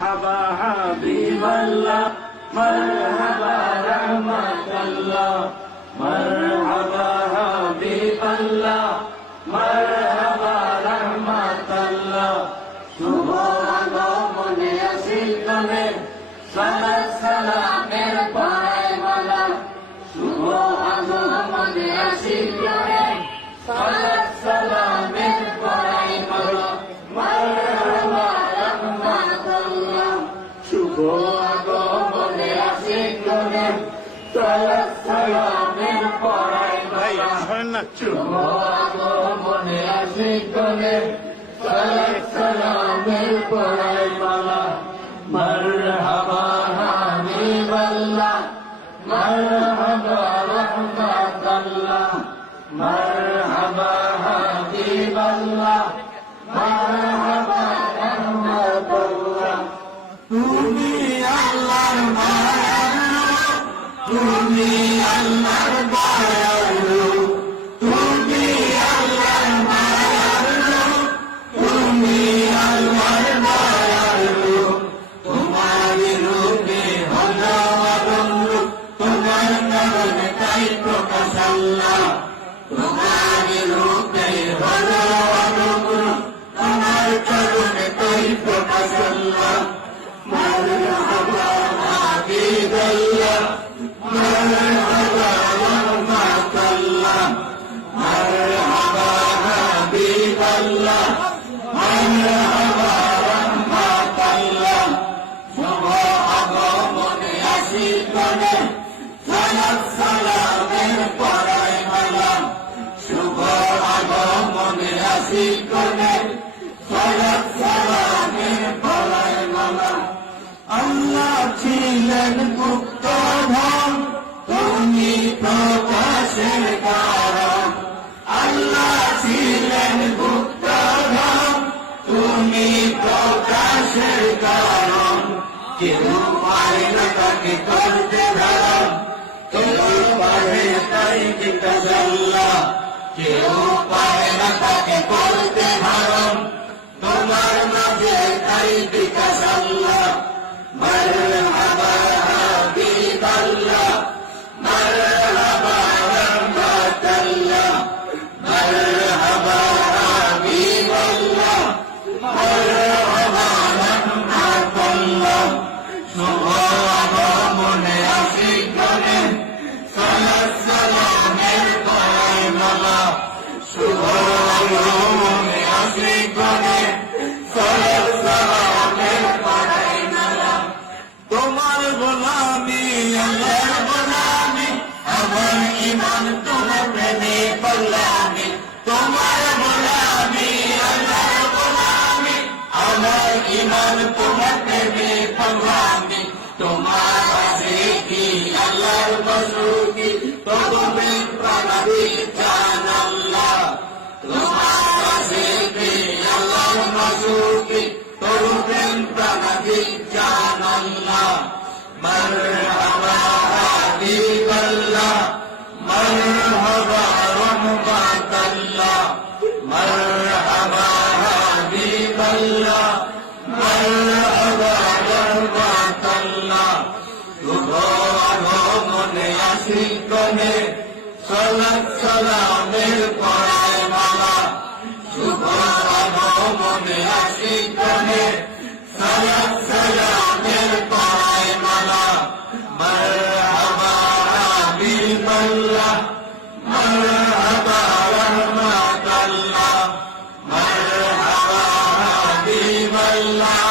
مرحبا حبيب الله مرحبا رحمة الله مرحبا حبيب الله مرحبا رحمة الله শুভ আগমনে আসিল করে সালাত সালামের পায় মালা শুভ আগমনে আসিল করে সালাত সালামের পায় মালা মারহাবা রাহমাতুল্লাহ শুভ আগমনে আসিল করে সালাত সালামের পায় মালা শুভ আগমনে আসিল করে সালাত সালামের পায় মালা مرحبا حبيب الله مرحبا رحمة الله مرحبا حبيب الله مرحبا رحمة الله তুমি আল্লাহর মায়ালু তুমি আল্লাহর দয়ালু তুমি আল্লাহর মায়ালু তুমি আল্লাহর দয়ালু তোমার রূপে হলো রূপ তোমার নামে তাই প্রকাশ আল্লাহ তোমার রূপে হলো রূপ তোমার চরণে তাই প্রকাশ আল্লাহ মারহাবা হাবিবাল্লাহ মারহাবা রাহমাতুল্লাহ মারহাবা হাবিবাল্লাহ মারহাবা রাহমাতুল্লাহ শুভ আগমনে আসিল করে সালাত সালামের পরায় মালা শুভ আগমনে আসিল করে সালাত সালামের পরায় মালা আল্লাহ ছিলেন গুপ্ত ধন তুমি প্রকাশের কারণ আল্লাহ ছিলেন গুপ্ত ধন তুমি প্রকাশের কারণ কেউ পারে না তাকে করতে ধারণ কেউ পারে তাই বিকাশ আল্লাহ কেউ পারে না তাকে করতে ধারণ তোমার মাঝে তাই বিকাশ আল্লাহ মারহাবা হাবিবাল্লাহ মারহাবা রাহমাতুল্লাহ মারহাবা হাবিবাল্লাহ মারহাবা রাহমাতুল্লাহ শুভ আগমনে আসিল করে সালাত সালামের পরায় মালা শুভ আগমনে আসিল করে সালাত সালামের পরায় মালা তোমার গোলামি আল্লাহর গোলামি আমার ঈমান তোমার প্রেমে পাগলামি তোমার গোলামি আল্লাহর গোলামি আমার ঈমান তোমার প্রেমে পাগলামি তোমার কাছে কি আল্লাহর বসুকি তবে প্রাণাদি জান আল্লাহ তোমার কাছে কি আল্লাহর বসুকি তবে প্রাণাদি জান আল্লাহ মারহাবা হাবিবাল্লাহ মারহাবা রাহমাতুল্লাহ মারহাবা হাবিবাল্লাহ মারহাবা রাহমাতুল্লাহ শুভ আগমনে আসিল করে সালাত সালামের পরায় মালা শুভ আগমনে আসিল করে সালাত সালামের পরায় মালা মারহাবা হাবিবাল্লাহ মারহাবা রাহমাতুল্লাহ মারহাবা হাবিবাল্লাহ